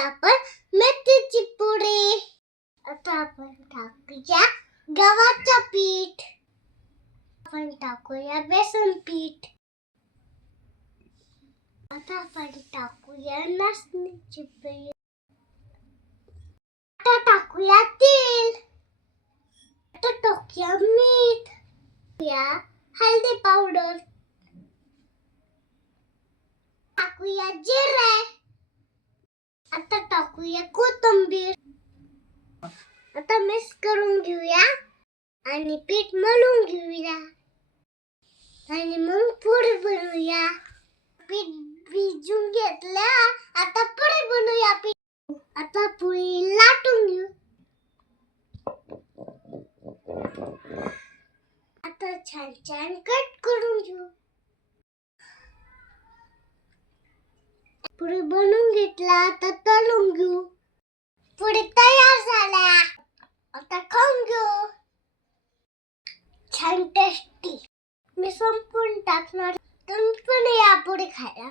आपण मेथीची पुडी. आता आपण टाकूया गव्हाचं पीठ. आपण टाकूया बेसन पीठ. आता आपण टाकूया नाचणीचे पीठ. आता टाकूया तेल. आता टाकूया मीठ. हल्दी पावडर. टाकूया जिरे. आता टाकूया कोथिंबीर. आता मिक्स करून घेऊया आणि पीठ मळून घेऊया आणि मग पुडी बनवूया. पीठ भिजून घेतलं. आता पुडी बनवूया. आता पुडी लाटून घेऊ. आता छान छान कट करून घेऊ. पुडी बनवून घेतला. आता तळून घेऊ. पुडी तयार झाल्या. आता खाऊन घेऊ. छान टेस्टी. मी संपूर्ण टाकणार. तुम्ही पण या पुडी खायला.